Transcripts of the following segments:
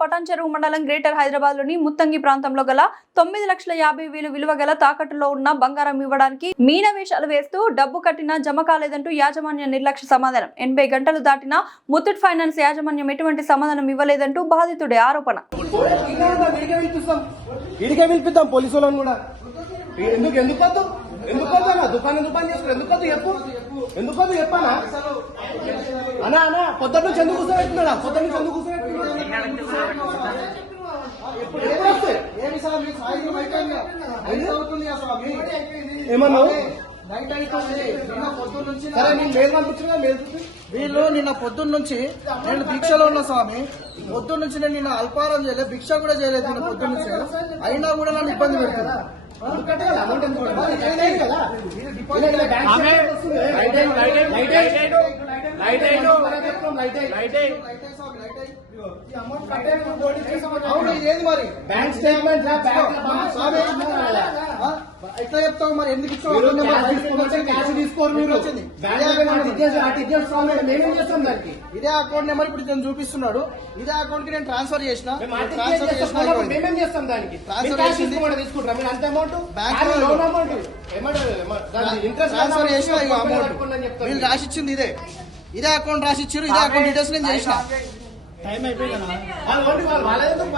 పటాన్చెరు మండలం గ్రేటర్ హైదరాబాద్ లోని ముత్తంగి ప్రాంతంలో గల 9,50,000 విలువ గల తాకట్టులో ఉన్న బంగారం ఇవ్వడానికి మీనవేషాలు వేస్తూ డబ్బు కట్టినా జమ కాలేదంటూ యాజమాన్య నిర్లక్ష్య సమాధానం. 80 గంటలు దాటినా ముత్తూట్ ఫైనాన్స్ యాజమాన్యం ఎటువంటి సమాధానం ఇవ్వలేదంటూ బాధితుడి ఆరోపణ. పొద్దున్న నుంచి ఎందుకు కూర్చోబెట్టున్నాడా? పొద్దున్న నుంచి ఎందుకు ఏమన్నా వీళ్ళు నిన్న పొద్దున్న నుంచి నేను దీక్షలో ఉన్న స్వామి. పొద్దున్న నుంచి నేను నిన్న అల్పారం చేయలేదు, భిక్ష కూడా చేయలేదు. నిన్న పొద్దున్న నుంచి అయినా కూడా నన్ను ఇబ్బంది పెడుతున్నా. ఏది మరి బ్యాంక్ స్టేట్మెంట్ ఎట్లా చెప్తావు మరి? ఎందుకు తీసుకోరు మీరు? ఇదే అకౌంట్ నెంబర్ ఇప్పుడు నేను చూపిస్తున్నాడు. ఇదే అకౌంట్ కి నేను ట్రాన్స్ఫర్ చేసిన. మేమేం చేస్తాం దానికి? ట్రాన్స్ఫర్ చేసిన అమౌంట్ వీళ్ళు రాసిచ్చింది ఇదే. ఇదే అకౌంట్ రాసిచ్చారు. ఇదే అకౌంట్ డీటెయిల్స్ నేను చేసిన.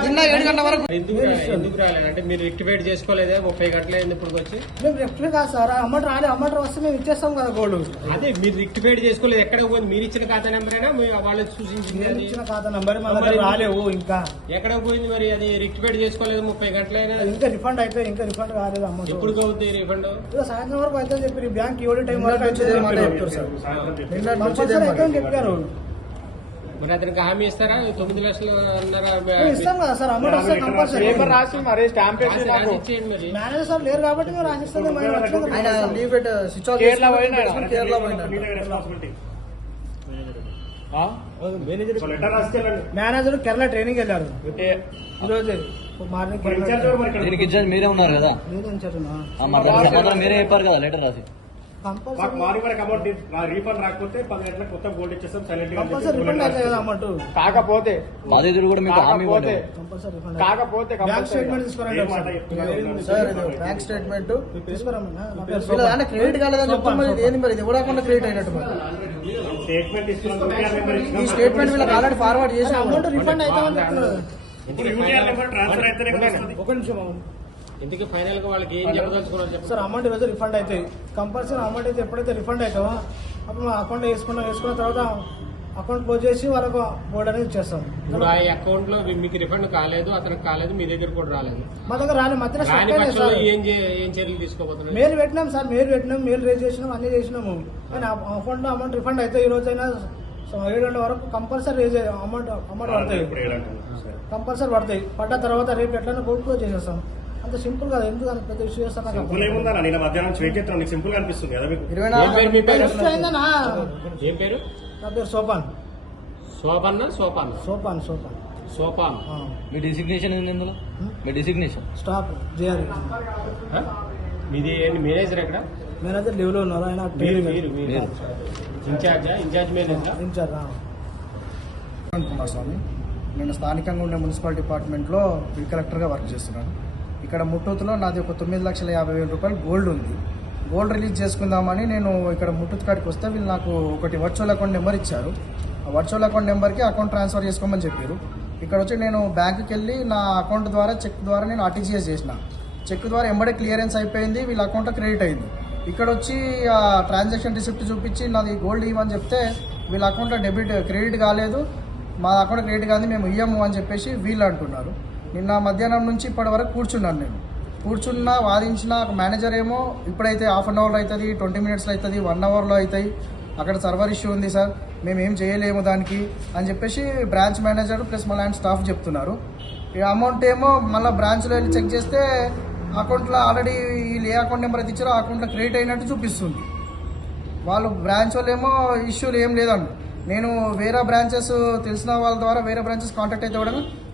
నిన్న 7 గంటల వరకు ఎందుకు రాలేదంటే మీరు రెక్టిఫైడ్ చేసుకోలేదే? 30 గంటలు అయింది ఇప్పుడు వచ్చి. మేము రెక్టిఫై కాదు సార్, అమౌంట్ రాలే. అమౌంట్ వస్తే మేము ఇచ్చేస్తాం కదా గోల్డ్. అదే మీరు రెక్టిఫైడ్ చేసుకోలేదు. ఎక్కడ పోయింది? మీరు ఇచ్చిన ఖాతా నెంబర్ అయినా వాళ్ళకి సూచించింది? ఇచ్చిన ఖాతా నెంబర్ రాలేవు. ఇంకా ఎక్కడ పోయింది మరి? అది రెక్టిఫైడ్ చేసుకోలేదు. 30 గంటలైనా ఇంకా రిఫండ్ అయితే ఇంకా రిఫండ్ కాలేదు. అమౌంట్ ఎప్పుడు అవుతుంది రిఫండ్? సాయంత్రం వరకు అయితే చెప్పి బ్యాంక్ ఈవినింగ్ టైం వరకు అయితే చెప్పారు. మరి అతనికి హామీ ఇస్తారా? 9 లక్షలు అన్నారా? ఇస్తాం కదా సార్. అమౌంట్ వస్తే కంపల్సరీ మరి మేనేజర్ సార్ లేరు కాబట్టి మేము రాసిస్తాం. మేనేజర్ కేరళ ట్రైనింగ్ వెళ్ళారు ఈరోజు మార్నింగ్. మీరే ఉన్నారు కదా, మీరే చెప్పారు కదా లెటర్ రాసి. కాకపోతే బాధితుడు కూడా మీకు హామీ ఇవ్వండి. బ్యాంక్ స్టేట్మెంట్ తీసుకురండి. బ్యాంక్ స్టేట్మెంట్ తీసుకురామన్నా. క్రెడిట్ కాలేదని చెప్తాను. ఏంది మరి? ఇది ఇవ్వకుండా క్రెడిట్ అయినట్టు మరి. ఈ స్టేట్మెంట్ వీళ్ళకి ఆల్రెడీ ఫార్వర్డ్ చేసిన అమౌంట్ రిఫండ్ అవుతామని చెప్తున్నారు. ఒక నిమిషం. ఇందుకు ఫైనల్ గా వాళ్ళకి ఏం చెప్పదలుచుకున్నారు సార్? అమౌంట్ ఈరోజు రిఫండ్ అవుతాయి కంపల్సరీ. అమౌంట్ అయితే ఎప్పుడైతే రిఫండ్ అవుతామో అప్పుడు మా అకౌంట్ వేసుకున్న తర్వాత అకౌంట్ క్లోజ్ చేసి వాళ్ళకు బోర్డు అనేది ఇచ్చేస్తాం. ఇప్పుడు ఆ అకౌంట్ లో మీకు రిఫండ్ కాలేదు, అతనికి కాలేదు, మీ దగ్గర కూడా రాలేదు. మా దగ్గర రాని మధ్యలో ఏం చర్యలు తీసుకోబోతున్నారు? మెయిల్ పెట్టినాం సార్, మెయిల్ రేజ్ చేసినాం, అన్ని చేసినాము. కానీ అకౌంట్ లో అమౌంట్ రిఫండ్ అయితే ఈ రోజైనా 7 గంటల వరకు కంపల్సరీ రేజ్ అమౌంట్ పడతాయి. కంపల్సరీ పడతాయి. పడ్డ తర్వాత రేపు ఎట్లయినా బోర్డు క్లోజ్ చేసేస్తాం. అంత సింపుల్ కదా. ఎందుకు అంత పెద్ద ఇష్యూ చేస్తాను? నా పేరు సోపాన్. సోపాన్. మీ డిసిగ్నేషన్ ఏంది ఇందులో? మీ డిసిగ్నేషన్ స్టాఫ్ జేఆర్. మీది మేనేజర్ ఎక్కడ? మేనేజర్ లీవ్ లో ఉన్నారు. ఆయన ఇన్ఛార్జ్ మేనేజర్. కుమార్ స్వామి. నేను స్థానికంగా ఉండే మున్సిపల్ డిపార్ట్మెంట్లో బిల్ కలెక్టర్గా వర్క్ చేస్తున్నాను. ఇక్కడ ముట్టూతులో నాది ఒక 9,50,000 రూపాయలు గోల్డ్ ఉంది. గోల్డ్ రిలీజ్ చేసుకుందామని నేను ఇక్కడ ముట్టూతు కాడికి వస్తే వీళ్ళు నాకు ఒకటి వర్చువల్ అకౌంట్ నెంబర్ ఇచ్చారు. ఆ వర్చువల్ అకౌంట్ నెంబర్కి అకౌంట్ ట్రాన్స్ఫర్ చేసుకోమని చెప్పారు. ఇక్కడ వచ్చి నేను బ్యాంకుకి వెళ్ళి నా అకౌంట్ ద్వారా చెక్ ద్వారా నేను ఆర్టీజీఎస్ చేసిన. చెక్ ద్వారా ఎంబడే క్లియరెన్స్ అయిపోయింది, వీళ్ళ అకౌంట్లో క్రెడిట్ అయింది. ఇక్కడ వచ్చి ఆ ట్రాన్సాక్షన్ రిసిప్ట్ చూపించి నాది గోల్డ్ ఇవ్వని చెప్తే వీళ్ళ అకౌంట్లో క్రెడిట్ కాలేదు, మా అకౌంట్ క్రెడిట్ కాదు, మేము ఇయ్యము అని చెప్పేసి వీళ్ళు అంటున్నారు. నిన్న మధ్యాహ్నం నుంచి ఇప్పటి వరకు కూర్చున్నాను. నేను కూర్చున్నా, వాదించిన. మేనేజర్ ఏమో ఇప్పుడైతే హాఫ్ అన్ అవర్లో అవుతుంది, 20 మినిట్స్లో అవుతుంది, 1 అవర్లో అవుతాయి, అక్కడ సర్వర్ ఇష్యూ ఉంది సార్, మేము ఏం చేయలేము దానికి అని చెప్పేసి బ్రాంచ్ మేనేజర్ ప్లస్ మళ్ళీ ఆయన స్టాఫ్ చెప్తున్నారు. ఈ అమౌంట్ ఏమో మళ్ళీ బ్రాంచ్లో వెళ్ళి చెక్ చేస్తే అకౌంట్లో ఆల్రెడీ వీళ్ళు ఏ అకౌంట్ నెంబర్ అయితే ఇచ్చారో ఆ అకౌంట్లో క్రెడిట్ అయినట్టు చూపిస్తుంది. వాళ్ళు బ్రాంచ్ వాళ్ళు ఏమో ఇష్యూలు ఏం లేదండి. నేను వేరే బ్రాంచెస్ తెలిసిన వాళ్ళ ద్వారా వేరే బ్రాంచెస్ కాంటాక్ట్ అయితే కూడా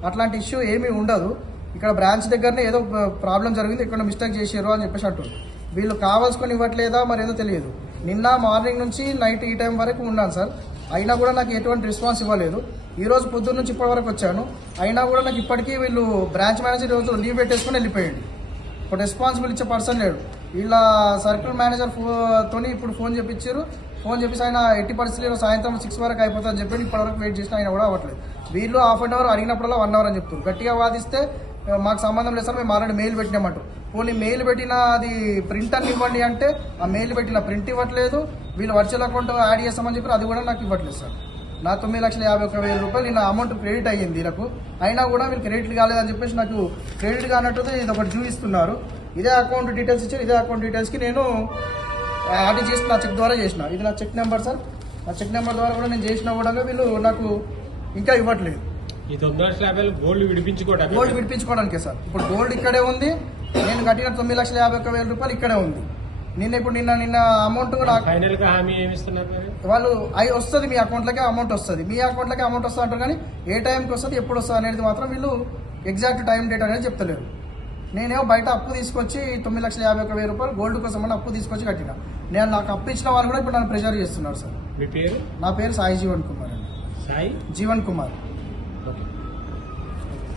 అట్లాంటి ఇష్యూ ఏమీ ఉండదు. ఇక్కడ బ్రాంచ్ దగ్గరనే ఏదో ప్రాబ్లం జరిగింది, ఇక్కడ మిస్టేక్ చేసారు అని చెప్పేసి అంటారు. వీళ్ళు కావాల్సుకొని ఇవ్వట్లేదా మరి ఏదో తెలియదు. నిన్న మార్నింగ్ నుంచి నైట్ ఈ టైం వరకు ఉన్నాను సార్. అయినా కూడా నాకు ఎటువంటి రెస్పాన్స్ ఇవ్వలేదు. ఈ రోజు పొద్దున్న నుంచి ఇప్పటి వరకు వచ్చాను, అయినా కూడా నాకు ఇప్పటికీ వీళ్ళు బ్రాంచ్ మేనేజర్ రోజు లీవ్ పెట్టేసుకుని వెళ్ళిపోయాడు. ఇప్పుడు రెస్పాన్సిబుల్ ఇచ్చే పర్సన్ లేడు. వీళ్ళ సర్కిల్ మేనేజర్ తోని ఇప్పుడు ఫోన్ చేపించారు. ఫోన్ చెప్పేసి ఆయన ఎట్టి పరిస్థితుల్లో సాయంత్రం 6 వరకు అయిపోతుందని చెప్పి ఇప్పటివరకు వెయిట్ చేసిన ఆయన కూడా అవ్వట్లేదు. వీళ్ళు హాఫ్ అన్ అవర్ అడిగినప్పుడల్లా 1 అవర్ అని చెప్తారు. గట్టిగా వాదిస్తే మాకు సంబంధం లేదు సార్, మేము ఆల్రెడీ మెయిల్ పెట్టినామంటారు. పోనీ మెయిల్ పెట్టిన అది ప్రింట్ అని ఇవ్వండి అంటే ఆ మెయిల్ పెట్టిన ప్రింట్ ఇవ్వట్లేదు. వీళ్ళు వర్చువల్ అకౌంట్ యాడ్ చేస్తామని చెప్పి అది కూడా నాకు ఇవ్వట్లేదు సార్. నా 9,51,000 రూపాయలు నిన్న అమౌంట్ క్రెడిట్ అయ్యింది వీళ్ళకు, అయినా కూడా వీళ్ళు క్రెడిట్ కాలేదని చెప్పేసి నాకు క్రెడిట్ కానట్టు ఇది ఒకటి చూపిస్తున్నారు. ఇదే అకౌంట్ డీటెయిల్స్ ఇచ్చారు. ఇదే అకౌంట్ డీటెయిల్స్కి నేను యాడ్ చేసి నా చెక్ ద్వారా చేసిన. ఇది నా చెక్ నెంబర్ సార్. ఆ చెక్ నెంబర్ ద్వారా కూడా నేను చేసినా కూడా వీళ్ళు నాకు ఇంకా ఇవ్వట్లేదు. ఈ 9,50,000 గోల్డ్ విడిపించుకోవడానికి గోల్డ్ విడిపించుకోవడానికే సార్. ఇప్పుడు గోల్డ్ ఇక్కడే ఉంది, నేను కట్టిన 9,51,000 రూపాయలు ఇక్కడే ఉంది. నిన్న అమౌంట్ ఫైనల్ గా హామీ ఏమి ఇస్తున్నారు మరి? వాళ్ళు అవి వస్తుంది, మీ అకౌంట్లకే అమౌంట్ వస్తుంది, మీ అకౌంట్లకే అమౌంట్ వస్తుంది అంటారు. కానీ ఏ టైంకి వస్తుంది, ఎప్పుడు వస్తుంది అనేది మాత్రం వీళ్ళు ఎగ్జాక్ట్ టైం డేట్ అనేది చెప్తలేరు. నేనేమో బయట అప్పు తీసుకొచ్చి 9,51,000 రూపాయలు గోల్డ్ కోసం అని అప్పు తీసుకొచ్చి కట్టిన. నేను నాకు అప్పు ఇచ్చిన వాళ్ళు కూడా ఇప్పుడు నన్ను ప్రెషర్ చేస్తున్నారు సార్. మీ పేరు? నా పేరు సాయి జీవన్ కుమార్ అండి. సాయి జీవన్ కుమార్. ఓకే.